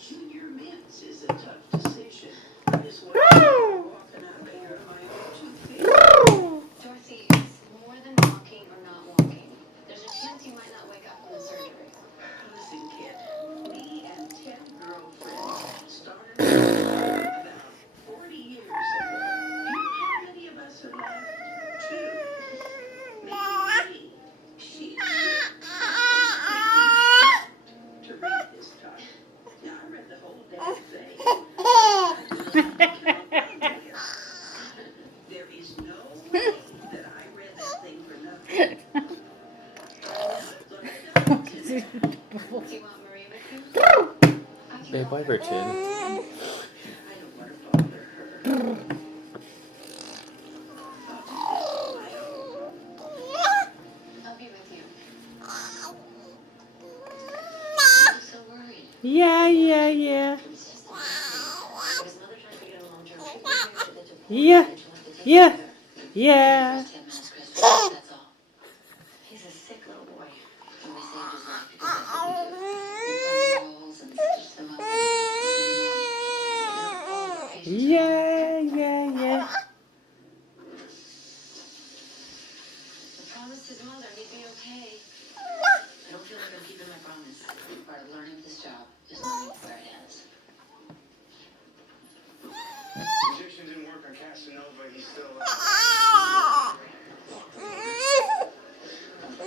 Junior Mints is a tough decision. I just want to walking out of here on my own 2 feet. Dorothy, it's more than walking or not walking. There's a chance you might not wake up from the surgery. Listen, kid. Me and 10 girlfriends started about 40 years ago. You know how many of us are left? 2. Maybe 3. She to read this time. Yeah, I read the whole damn thing. There is no way that I read that thing for nothing. Do you want Maria with you? Babe, why Richard? I don't want to bother her. I'll be with you. I'm so worried. Yeah. It's just there was another time we got a long-term treatment here. Yeah. Yeah. Yeah. Just 10 minutes, Chris. That's all. He's a sick little boy. And we saved his life because that's what we do. We find the walls and stitch them up. Yeah. I promised his mother he'd be okay. I don't feel like I'm keeping my promise. Part of learning this job is learning where it ends. Injection didn't work on Casanova. He's still